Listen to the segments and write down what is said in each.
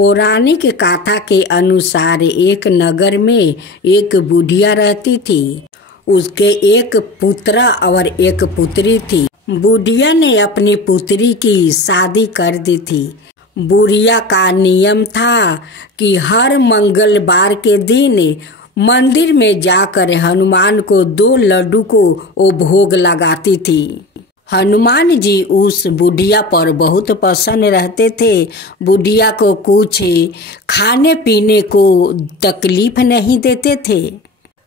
पौराणिक कथा के अनुसार एक नगर में एक बुढ़िया रहती थी। उसके एक पुत्र और एक पुत्री थी। बुढ़िया ने अपनी पुत्री की शादी कर दी थी। बुढ़िया का नियम था कि हर मंगलवार के दिन मंदिर में जाकर हनुमान को 2 लड्डू को वो भोग लगाती थी। हनुमान जी उस बुढ़िया पर बहुत प्रसन्न रहते थे। बुढ़िया को कुछ खाने पीने को तकलीफ नहीं देते थे।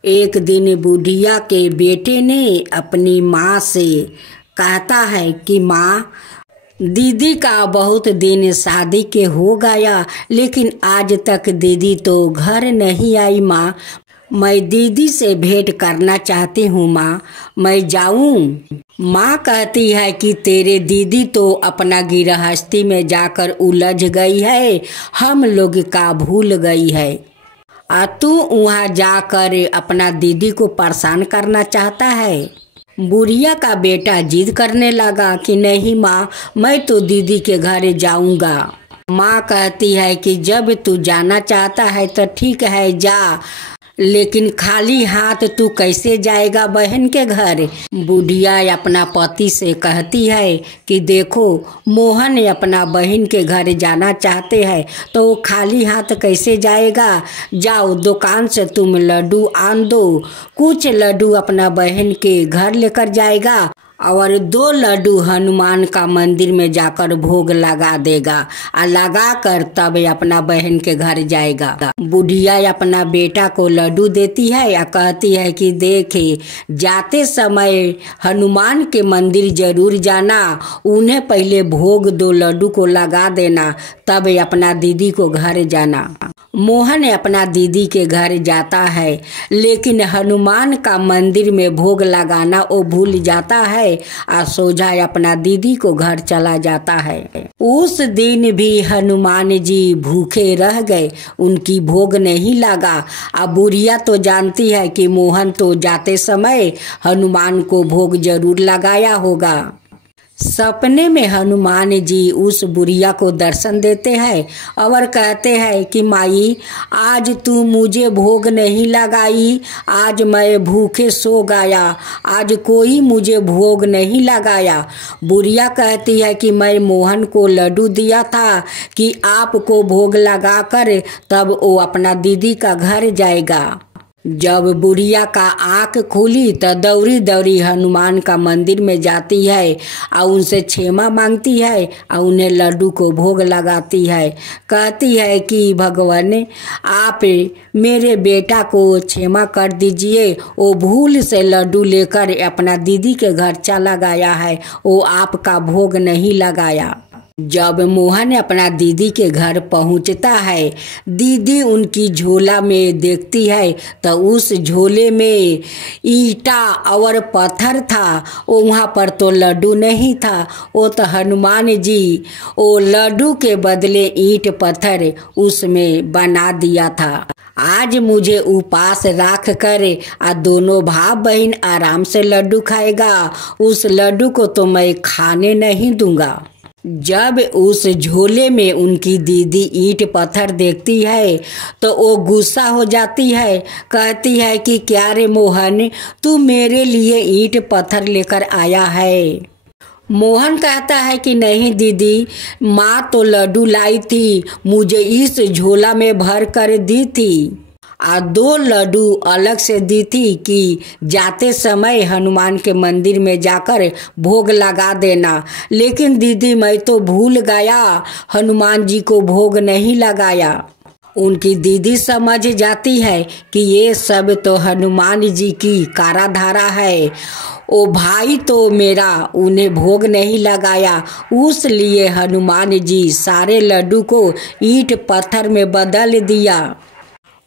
एक दिन बुढ़िया के बेटे ने अपनी माँ से कहता है कि माँ, दीदी का बहुत दिन शादी के हो गया, लेकिन आज तक दीदी तो घर नहीं आई। माँ, मैं दीदी से भेंट करना चाहती हूँ। माँ, मैं जाऊँ? माँ कहती है कि तेरे दीदी तो अपना गृहस्थी में जाकर उलझ गई है, हम लोग का भूल गई है। तू वहाँ जाकर अपना दीदी को परेशान करना चाहता है। बुढ़िया का बेटा जिद करने लगा कि नहीं माँ, मैं तो दीदी के घर जाऊँगा। माँ कहती है कि जब तू जाना चाहता है तो ठीक है, जा, लेकिन खाली हाथ तू कैसे जाएगा बहन के घर? बुढ़िया अपना पति से कहती है कि देखो, मोहन अपना बहन के घर जाना चाहते हैं तो वो खाली हाथ कैसे जाएगा? जाओ, दुकान से तुम लड्डू आन दो। कुछ लड्डू अपना बहन के घर लेकर जाएगा और 2 लड्डू हनुमान का मंदिर में जाकर भोग लगा देगा और लगा कर तब अपना बहन के घर जाएगा। बुढ़िया अपना बेटा को लड्डू देती है या कहती है कि देखे, जाते समय हनुमान के मंदिर जरूर जाना, उन्हें पहले भोग 2 लड्डू को लगा देना, तब अपना दीदी को घर जाना। मोहन अपना दीदी के घर जाता है, लेकिन हनुमान का मंदिर में भोग लगाना वो भूल जाता है और सोझा अपना दीदी को घर चला जाता है। उस दिन भी हनुमान जी भूखे रह गए, उनकी भोग नहीं लगा। अब बुढ़िया तो जानती है कि मोहन तो जाते समय हनुमान को भोग जरूर लगाया होगा। सपने में हनुमान जी उस बुढ़िया को दर्शन देते हैं और कहते हैं कि माई, आज तू मुझे भोग नहीं लगाई, आज मैं भूखे सो गया, आज कोई मुझे भोग नहीं लगाया। बुढ़िया कहती है कि मैं मोहन को लड्डू दिया था कि आपको भोग लगाकर तब वो अपना दीदी का घर जाएगा। जब बुढ़िया का आँख खुली तो दौड़ी दौड़ी हनुमान का मंदिर में जाती है और उनसे क्षमा मांगती है और उन्हें लड्डू को भोग लगाती है। कहती है कि भगवान, आप मेरे बेटा को क्षमा कर दीजिए, वो भूल से लड्डू लेकर अपना दीदी के घर चला गया है, वो आपका भोग नहीं लगाया। जब मोहन अपना दीदी के घर पहुंचता है, दीदी उनकी झोला में देखती है तो उस झोले में ईंटा और पत्थर था, वहाँ पर तो लड्डू नहीं था। वो तो हनुमान जी वो लड्डू के बदले ईंट पत्थर उसमें बना दिया था। आज मुझे उपास रख कर दोनों भाई बहन आराम से लड्डू खाएगा, उस लड्डू को तो मैं खाने नहीं दूंगा। जब उस झोले में उनकी दीदी ईंट पत्थर देखती है तो वो गुस्सा हो जाती है। कहती है कि क्या रे मोहन, तू मेरे लिए ईंट पत्थर लेकर आया है? मोहन कहता है कि नहीं दीदी, माँ तो लड्डू लाई थी, मुझे इस झोला में भर कर दी थी और 2 लड्डू अलग से दी थी कि जाते समय हनुमान के मंदिर में जाकर भोग लगा देना, लेकिन दीदी मैं तो भूल गया, हनुमान जी को भोग नहीं लगाया। उनकी दीदी समझ जाती है कि ये सब तो हनुमान जी की काराधारा है, ओ भाई तो मेरा उन्हें भोग नहीं लगाया, उस लिए हनुमान जी सारे लड्डू को ईंट पत्थर में बदल दिया।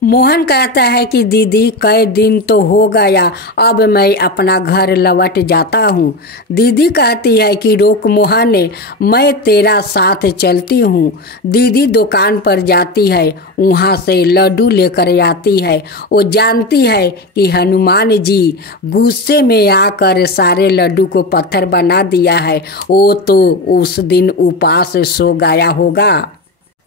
मोहन कहता है कि दीदी, कई दिन तो हो गया, अब मैं अपना घर लौट जाता हूँ। दीदी कहती है कि रोक मोहन, मैं तेरा साथ चलती हूँ। दीदी दुकान पर जाती है, वहाँ से लड्डू लेकर आती है। वो जानती है कि हनुमान जी गुस्से में आकर सारे लड्डू को पत्थर बना दिया है, वो तो उस दिन उपास सो गया होगा।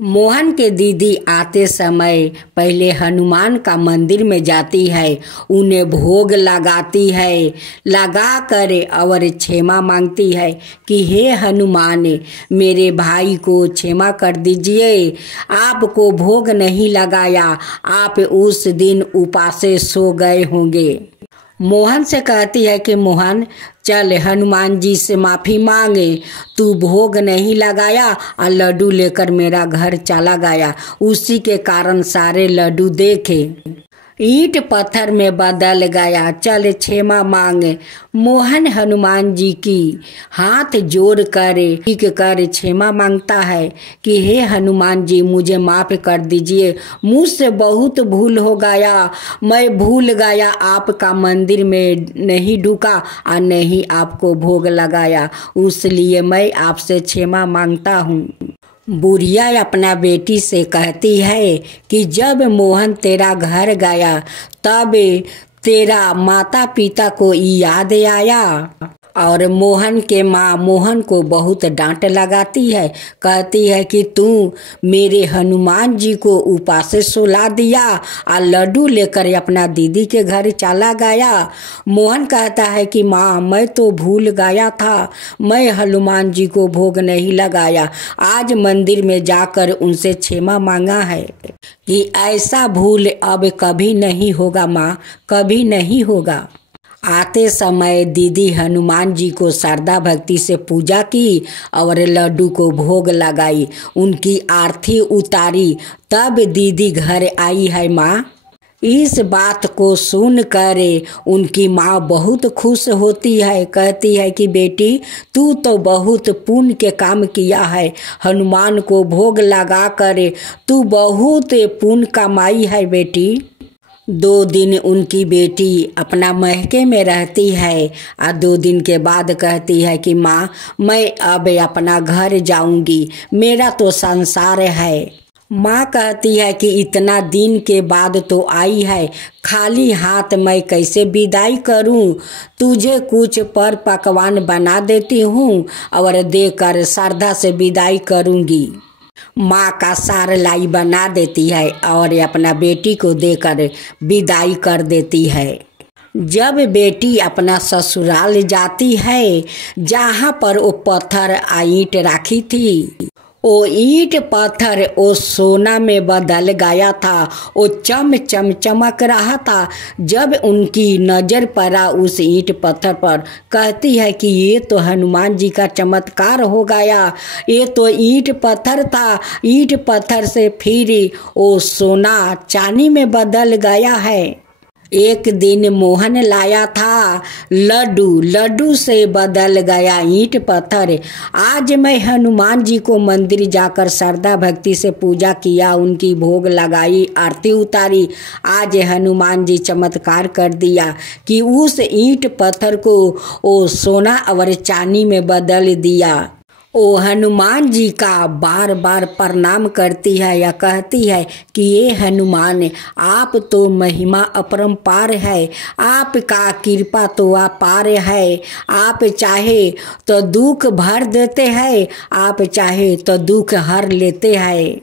मोहन के दीदी आते समय पहले हनुमान का मंदिर में जाती है, उन्हें भोग लगाती है, लगा कर और क्षमा मांगती है कि हे हनुमान, मेरे भाई को क्षमा कर दीजिए, आपको भोग नहीं लगाया, आप उस दिन उपासे सो गए होंगे। मोहन से कहती है कि मोहन चल हनुमान जी से माफ़ी मांगे, तू भोग नहीं लगाया और लड्डू लेकर मेरा घर चला गया, उसी के कारण सारे लड्डू देखे ईंट पत्थर में बदल गया, चल क्षमा मांगे। मोहन हनुमान जी की हाथ जोड़ कर टिक कर क्षमा मांगता है कि हे हनुमान जी मुझे माफ़ कर दीजिए, मुझसे बहुत भूल हो गया, मैं भूल गया आपका मंदिर में नहीं ढुका और नहीं आपको भोग लगाया, इसलिए मैं आपसे क्षमा मांगता हूँ। बुढ़िया अपना बेटी से कहती है कि जब मोहन तेरा घर गया तब तेरा माता पिता को याद आया, और मोहन के माँ मोहन को बहुत डांट लगाती है, कहती है कि तू मेरे हनुमान जी को उपास सुला दिया और लड्डू लेकर अपना दीदी के घर चला गया। मोहन कहता है कि माँ मैं तो भूल गया था, मैं हनुमान जी को भोग नहीं लगाया, आज मंदिर में जाकर उनसे क्षमा मांगा है कि ऐसा भूल अब कभी नहीं होगा माँ, कभी नहीं होगा। आते समय दीदी हनुमान जी को श्रद्धा भक्ति से पूजा की और लड्डू को भोग लगाई, उनकी आरती उतारी, तब दीदी घर आई है माँ। इस बात को सुनकर उनकी माँ बहुत खुश होती है, कहती है कि बेटी तू तो बहुत पुण्य के काम किया है, हनुमान को भोग लगा कर तू बहुत पुण्य कमाई है बेटी। 2 दिन उनकी बेटी अपना महके में रहती है और 2 दिन के बाद कहती है कि माँ मैं अब अपना घर जाऊंगी, मेरा तो संसार है। माँ कहती है कि इतना दिन के बाद तो आई है, खाली हाथ मैं कैसे विदाई करूं, तुझे कुछ पर पकवान बना देती हूँ और देकर श्रद्धा से विदाई करूंगी। माँ का सार लाई बना देती है और अपना बेटी को देकर विदाई कर देती है। जब बेटी अपना ससुराल जाती है, जहाँ पर वो पत्थर ईंट रखी थी, वो ईंट पत्थर वो सोना में बदल गया था, वो चम चम चमक रहा था। जब उनकी नज़र पड़ा उस ईंट पत्थर पर, कहती है कि ये तो हनुमान जी का चमत्कार हो गया, ये तो ईंट पत्थर था, ईंट पत्थर से फिर वो सोना चांदी में बदल गया है। एक दिन मोहन लाया था लड्डू, लड्डू से बदल गया ईंट पत्थर। आज मैं हनुमान जी को मंदिर जाकर श्रद्धा भक्ति से पूजा किया, उनकी भोग लगाई, आरती उतारी, आज हनुमान जी चमत्कार कर दिया कि उस ईंट पत्थर को वो सोना और चांदी में बदल दिया। ओ हनुमान जी का बार बार प्रणाम करती है या कहती है कि ये हनुमान आप तो महिमा अपरंपार है, आपका कृपा तो अपार है, आप चाहे तो दुख भर देते हैं, आप चाहे तो दुख हर लेते हैं।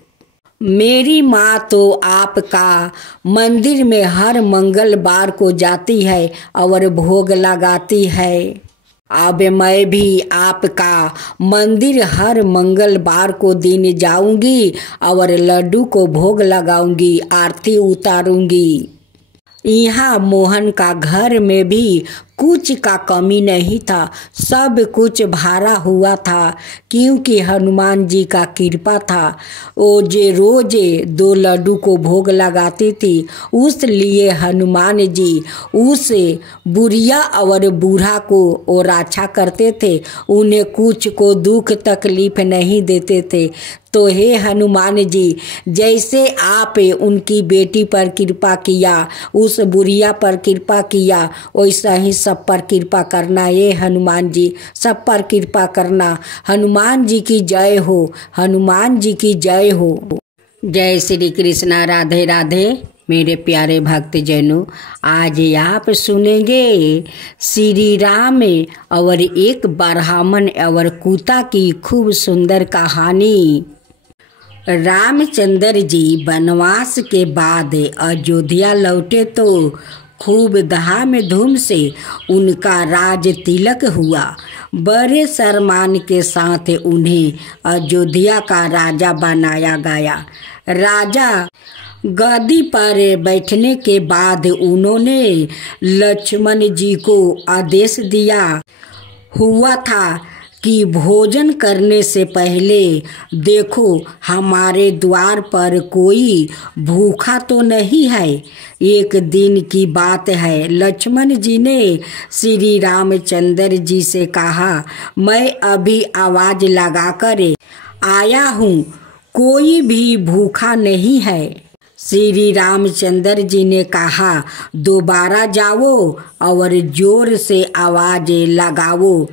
मेरी माँ तो आपका मंदिर में हर मंगलवार को जाती है और भोग लगाती है, अब मैं भी आपका मंदिर हर मंगलवार को दिन जाऊंगी और लड्डू को भोग लगाऊंगी, आरती उतारूंगी। यहाँ मोहन का घर में भी कुछ का कमी नहीं था, सब कुछ भरा हुआ था, क्योंकि हनुमान जी का कृपा था। वो जे रोजे 2 लड्डू को भोग लगाती थी, उस लिए हनुमान जी उस बुढ़िया और बूढ़ा को वो रक्षा करते थे, उन्हें कुछ को दुख तकलीफ नहीं देते थे। तो हे हनुमान जी, जैसे आप उनकी बेटी पर कृपा किया, उस बुढ़िया पर कृपा किया, वैसा ही सब पर कृपा करना। ये हनुमान जी सब पर कृपा करना। हनुमान जी की जय हो, हनुमान जी की जय हो। जय श्री कृष्णा, राधे राधे। मेरे प्यारे भक्त जनों, आज आप सुनेंगे श्री राम और एक ब्राह्मण और कुत्ता की खूब सुंदर कहानी। रामचंद्र जी वनवास के बाद अयोध्या लौटे तो खूब धाम धूम से उनका राज तिलक हुआ। बड़े सम्मान के साथ उन्हें अयोध्या का राजा बनाया गया। राजा गद्दी पर बैठने के बाद उन्होंने लक्ष्मण जी को आदेश दिया हुआ था कि भोजन करने से पहले देखो हमारे द्वार पर कोई भूखा तो नहीं है। एक दिन की बात है, लक्ष्मण जी ने श्री रामचंद्र जी से कहा, मैं अभी आवाज लगाकर आया हूँ, कोई भी भूखा नहीं है। श्री रामचंद्र जी ने कहा, दोबारा जाओ और जोर से आवाज लगाओ,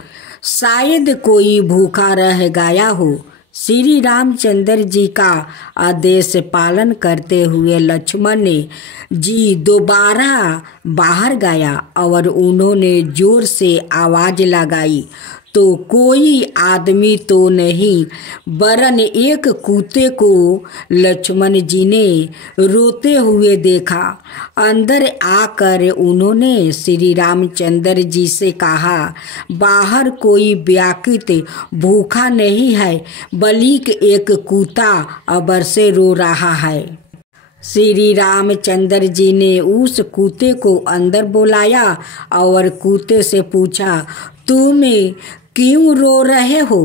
शायद कोई भूखा रह गया हो। श्री रामचंद्र जी का आदेश पालन करते हुए लक्ष्मण जी दोबारा बाहर गया और उन्होंने जोर से आवाज लगाई तो कोई आदमी तो नहीं वरन एक कुत्ते को लक्ष्मण जी ने रोते हुए देखा। अंदर आकर उन्होंने श्री रामचंद्र जी से कहा, बाहर कोई व्याकुत भूखा नहीं है, बल्कि एक कुत्ता अबर से रो रहा है। श्री रामचंद्र जी ने उस कुत्ते को अंदर बुलाया और कुत्ते से पूछा, तुम क्यों रो रहे हो?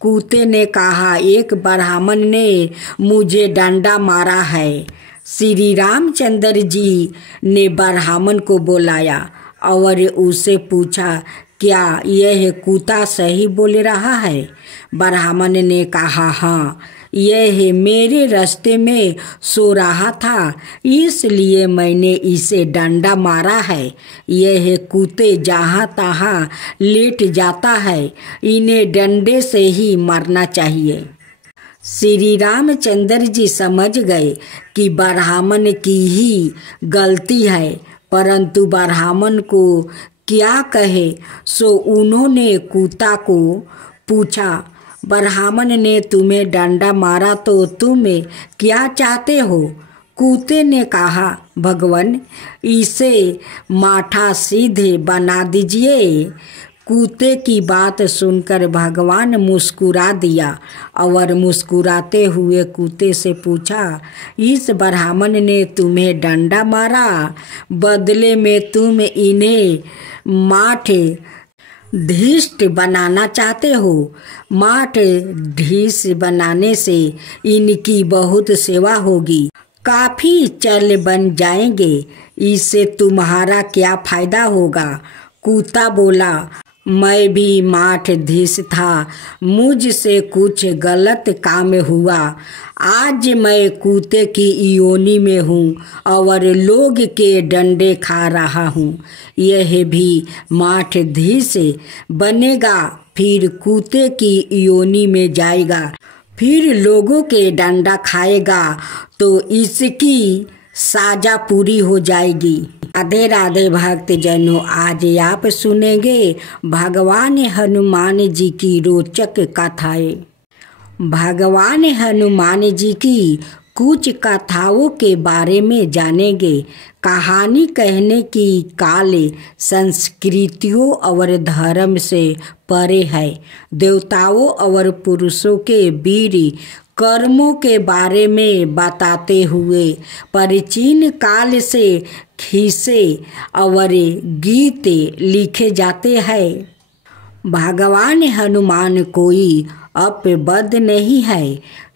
कुत्ते ने कहा, एक ब्राह्मण ने मुझे डंडा मारा है। श्री रामचंद्र जी ने ब्राह्मण को बुलाया और उससे पूछा, क्या यह कुत्ता सही बोल रहा है? ब्राह्मण ने कहा, हाँ, यह मेरे रास्ते में सो रहा था, इसलिए मैंने इसे डंडा मारा है। यह कुत्ते जहाँ तहाँ लेट जाता है, इन्हें डंडे से ही मारना चाहिए। श्री रामचंद्र जी समझ गए कि ब्राह्मण की ही गलती है, परंतु ब्राह्मण को क्या कहे, सो उन्होंने कुत्ता को पूछा, ब्राह्मण ने तुम्हें डंडा मारा तो तुम क्या चाहते हो? कुत्ते ने कहा, भगवान, इसे माथा सीधे बना दीजिए। कुत्ते की बात सुनकर भगवान मुस्कुरा दिया और मुस्कुराते हुए कुत्ते से पूछा, इस ब्राह्मण ने तुम्हें डंडा मारा, बदले में तुम इन्हें माठ धीष्ट बनाना चाहते हो। माठ ढीस बनाने से इनकी बहुत सेवा होगी, काफी चल बन जाएंगे, इससे तुम्हारा क्या फायदा होगा? कुत्ता बोला, मैं भी माठ धीस था, मुझसे कुछ गलत काम हुआ, आज मैं कुत्ते की योनि में हूँ और लोग के डंडे खा रहा हूँ। यह भी माठ धीस बनेगा, फिर कुत्ते की योनि में जाएगा, फिर लोगों के डंडा खाएगा तो इसकी साजा पूरी हो जाएगी। राधे राधे भक्त जनों, आज आप सुनेंगे भगवान हनुमान जी की रोचक कथाएं। भगवान हनुमान जी की कुछ कथाओं के बारे में जानेंगे। कहानी कहने की काल संस्कृतियों और धर्म से परे है। देवताओं और पुरुषों के वीर कर्मों के बारे में बताते हुए प्राचीन काल से खिस्से और गीत लिखे जाते हैं। भगवान हनुमान कोई अपबद नहीं है।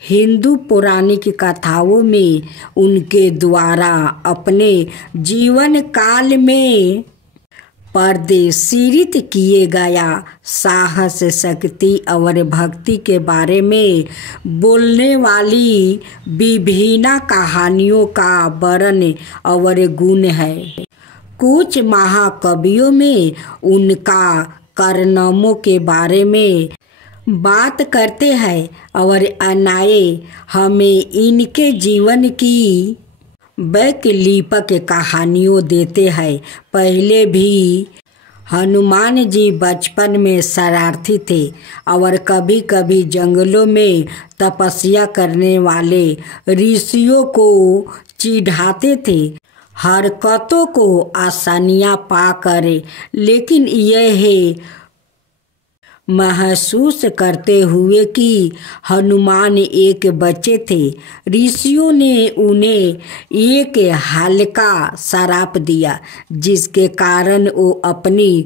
हिंदू पौराणिक कथाओं में उनके द्वारा अपने जीवन काल में प्रदर्शित किए गया साहस, शक्ति और भक्ति के बारे में बोलने वाली विभिन्न कहानियों का वर्णन और गुण है। कुछ महाकवियों में उनका कारनामों के बारे में बात करते हैं और अन्य हमें इनके जीवन की वैकल्पिक कहानियों देते हैं। पहले भी हनुमान जी बचपन में शरारती थे और कभी कभी जंगलों में तपस्या करने वाले ऋषियों को चिढ़ाते थे, हरकतों को आसानियां पाकर। लेकिन यह महसूस करते हुए कि हनुमान एक बच्चे थे, ऋषियों ने उन्हें एक हल्का श्राप दिया, जिसके कारण वो अपनी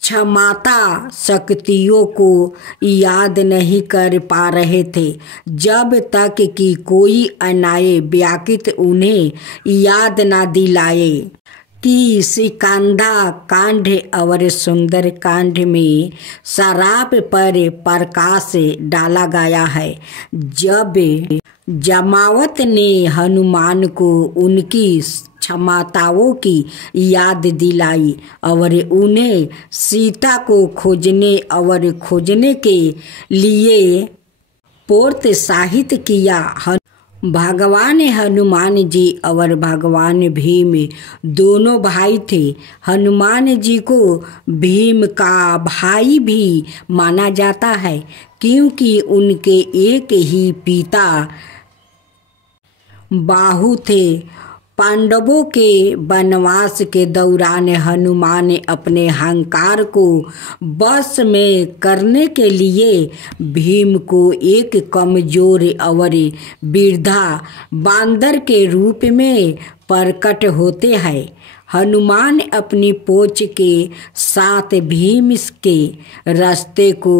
क्षमता शक्तियों को याद नहीं कर पा रहे थे, जब तक कि कोई अन्याय व्याकृत उन्हें याद न दिलाए कि सिकंदा कांड और सुंदर कांड में शराप पर प्रकाश डाला गया है। जब जमावत ने हनुमान को उनकी क्षमताओं की याद दिलाई और उन्हें सीता को खोजने के लिए प्रोत्साहित किया। भगवान हनुमान जी और भगवान भीम दोनों भाई थे। हनुमान जी को भीम का भाई भी माना जाता है, क्योंकि उनके एक ही पिता बाहु थे। पांडवों के वनवास के दौरान हनुमान अपने अहंकार को बस में करने के लिए भीम को एक कमजोर और वृद्धा बांदर के रूप में प्रकट होते हैं। हनुमान अपनी पूंछ के साथ भीम के रास्ते को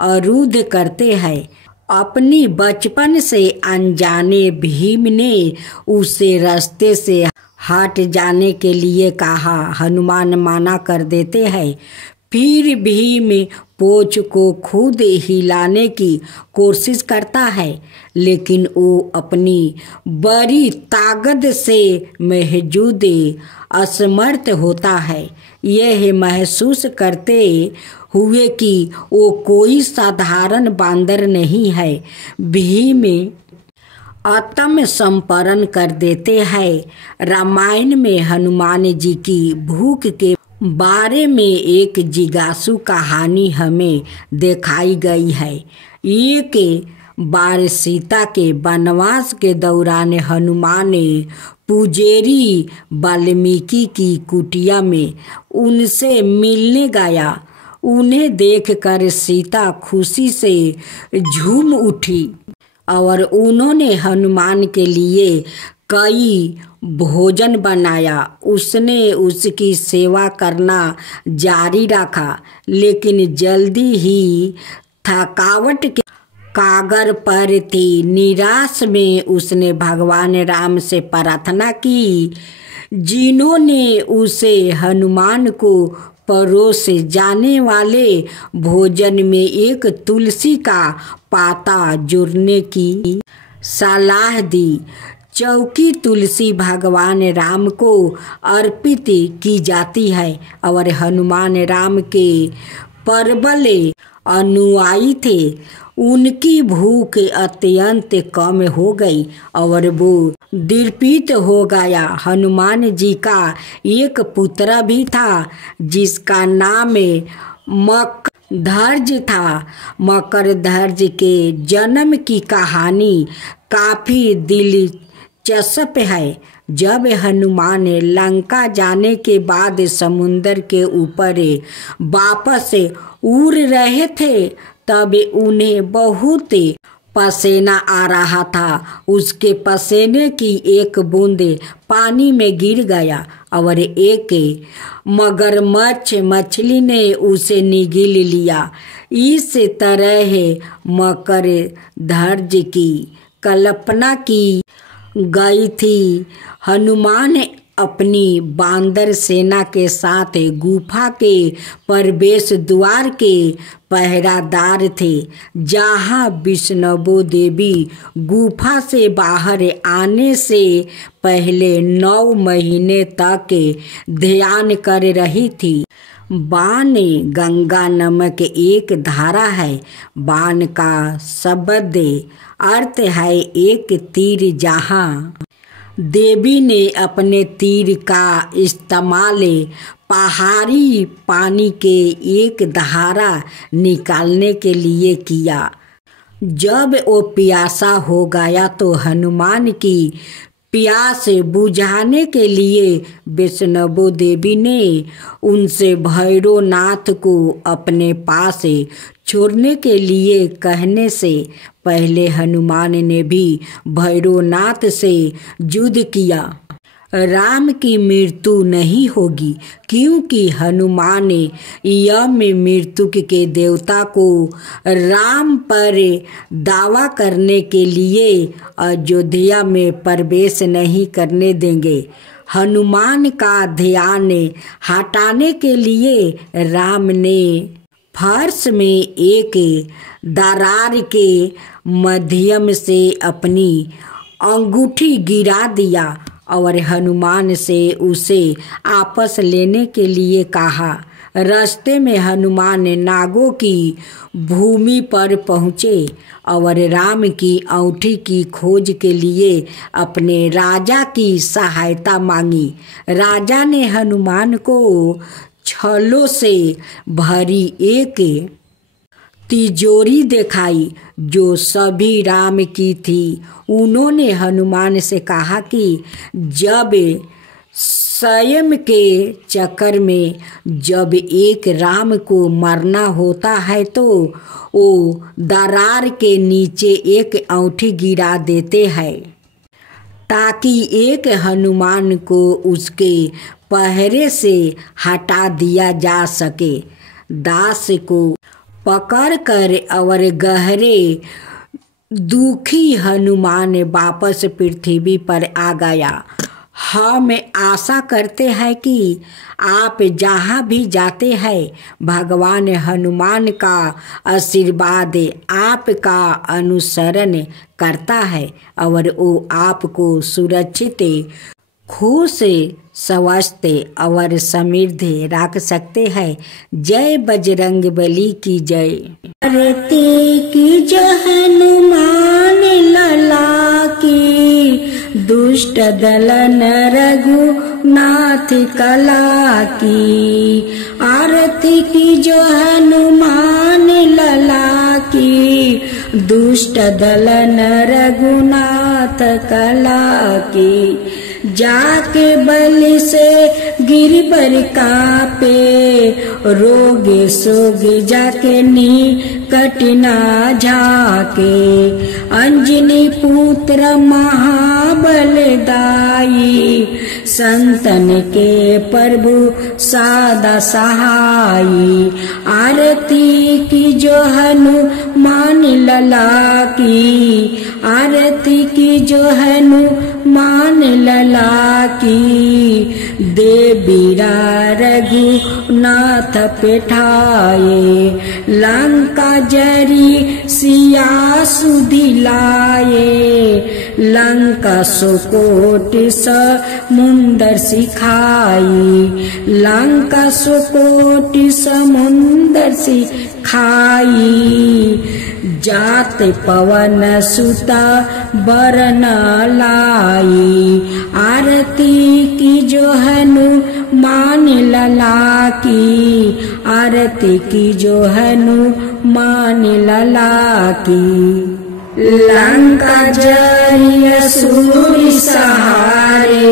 अवरुद्ध करते हैं। अपनी बचपन से अनजाने भीम ने उसे रास्ते से हट जाने के लिए कहा। हनुमान मना कर देते हैं। फिर भीम पूंछ को खुद हिलाने की कोशिश करता है, लेकिन वो अपनी बड़ी ताकत से महजूद असमर्थ होता है, यह महसूस करते हुए कि वो कोई साधारण बांदर नहीं है। भीम आत्मसमर्पण कर देते हैं। रामायण में हनुमान जी की भूख के बारे में एक जिज्ञासु कहानी हमें दिखाई गई है। एक बार सीता के वनवास के दौरान हनुमान पुजारी वाल्मीकि की कुटिया में उनसे मिलने गया। उन्हें देखकर सीता खुशी से झूम उठी और उन्होंने हनुमान के लिए कई भोजन बनाया। उसने उसकी सेवा करना जारी रखा, लेकिन जल्दी ही थकावट के कागर पर थी। निराश में उसने भगवान राम से प्रार्थना की, जिन्होंने उसे हनुमान को परोसे जाने वाले भोजन में एक तुलसी का पाता जोड़ने की सलाह दी। चौकी तुलसी भगवान राम को अर्पित की जाती है और हनुमान राम के प्रबल अनुयायी थे। उनकी भूख अत्यंत कम हो गई और वो दृढ़ हो गया। हनुमान जी का एक पुत्र भी था, जिसका नाम मकरध्वज था। मकरध्वज के जन्म की कहानी काफी दिलचस्प है। जब हनुमान लंका जाने के बाद समुद्र के ऊपर वापस उड़ रहे थे, तब उन्हें बहुत पसीना आ रहा था। उसके पसीने की एक बूंद पानी में गिर गया और एक मगरमच्छ मछली ने उसे निगल लिया। इस तरह मकरध्वज की कल्पना की गई थी। हनुमान अपनी बांदर सेना के साथ गुफा के प्रवेश द्वार के पहरादार थे, जहां विष्णु देवी गुफा से बाहर आने से पहले 9 महीने तक ध्यान कर रही थी। बाण गंगा नामक एक धारा है। बाण का शब्द अर्थ है एक तीर। जहां देवी ने अपने तीर का इस्तेमाल पहाड़ी पानी के एक धारा निकालने के लिए किया। जब वो प्यासा हो गया तो हनुमान की प्यास बुझाने के लिए वैष्णवो देवी ने उनसे भैरवनाथ को अपने पास छोड़ने के लिए कहने से पहले हनुमान ने भी भैरवनाथ से युद्ध किया। राम की मृत्यु नहीं होगी, क्योंकि हनुमान यम मृत्यु के देवता को राम पर दावा करने के लिए अयोध्या में प्रवेश नहीं करने देंगे। हनुमान का ध्यान हटाने के लिए राम ने फर्श में एक दरार के माध्यम से अपनी अंगूठी गिरा दिया और हनुमान से उसे आपस लेने के लिए कहा। रास्ते में हनुमान नागों की भूमि पर पहुँचे और राम की अंगूठी की खोज के लिए अपने राजा की सहायता मांगी। राजा ने हनुमान को छलों से भरी एक तिजोरी दिखाई जो सभी राम की थी। उन्होंने हनुमान से कहा कि जब स्वयं के चक्कर में जब एक राम को मरना होता है तो वो दरार के नीचे एक अंगूठी गिरा देते हैं ताकि एक हनुमान को उसके पहरे से हटा दिया जा सके। दास को पकड़कर और गहरे दुखी हनुमान वापस पृथ्वी पर आ गया। हम आशा करते हैं कि आप जहाँ भी जाते हैं भगवान हनुमान का आशीर्वाद आपका अनुसरण करता है और वो आपको सुरक्षित, खुश, स्वस्थ और समृद्ध रख सकते हैं। जय बजरंगबली की जय। आरती की जय हनुमान लला की, दुष्ट दलन रघुनाथ कला की। आरती की जय हनुमान लला की, दुष्ट दलन रघुनाथ कला की। जाके बल से गिरबर कापे, रोग सोग जाके निकट ना जाके। अंजनी पुत्र महाबलदाई, संतन के प्रभु सादा सहाई। आरती की जो हनुमान लला की, आरती की जो हनुमान लला की। देवीरा रघुनाथ पेठाए, लंका जरी सिया सुधिलाए। लंका सुकोट समुंदर सिखाई, लंका सुकोट समुंदर सिखाई। जात पवन सुता बरन लाई, आरती की जो हनुमान लला की। आरती की जो हनुमान लला की। लंका जरी असुर सहारे,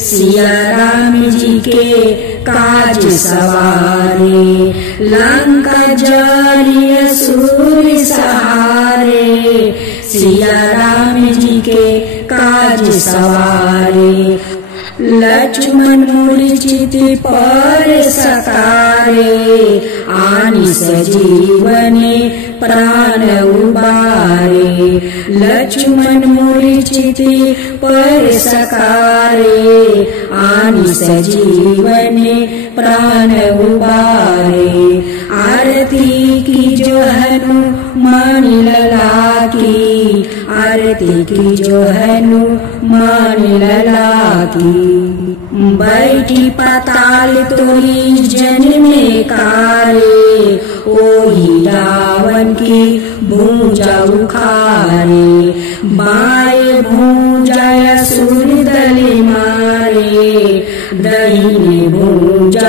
सिया राम जी के काज सवारे। लंका जरी असुर सहारे, सिया राम जी के काज सवारे। लक्ष्मण मूर्छित पर सकारे, आनि सजीवने प्राण उबारे। लक्ष्मण मूर्छित पर सकारे, आनि सजीवने प्राण उबारे। आरती की जो हनुमान लला की, आरती की जो हनुमान लला की। बैठी पाताल तोरी जन्मे कारे, ओही रावण की भूजा उखारे। बाएं भूजा असुर दल मारे, दहिने भूजा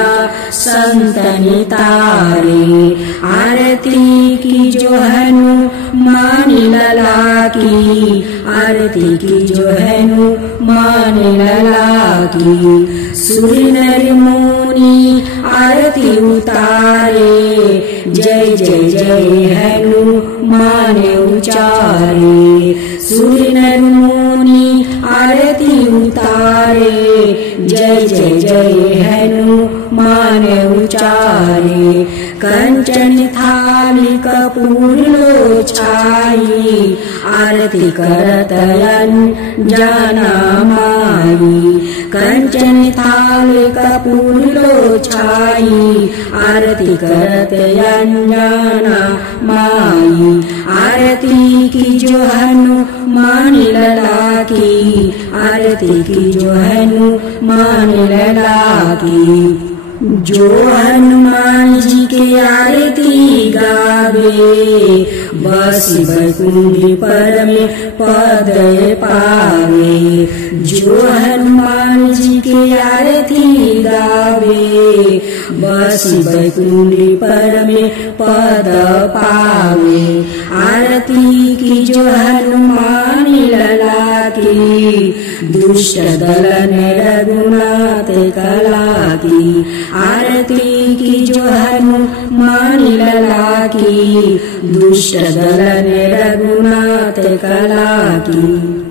संतनि तारे। आरती की जो हनुमान लला की, आरती की जो हनुमान लला की। सुर नर मुनि आरती उतारे, जय जय जय हनुमान उचारे। सुर नर मुनि आरती उतारे, जय जय जय हनुमान उचारे। कंचन थाली कपूर लो छाई, आरती करत अंजना माई। कंचन थाली कपूर लो छाई, आरती करत अंजना माई। आरती की जो हनुमान लला की, आरती की जो हनुमान लला की। जो हनुमान जी के आरती गावे, बस बैकुंठ परम पद पावे। जो हनुमान जी के आरती गावे, बस बैकुंठ परम पद पावे। आरती की जो हनुमान लला की, दुष्ट दलन रघुनाथ कला की। आरती की जो हनुमान लला की, दुष्ट दलन रघुनाथ कला की।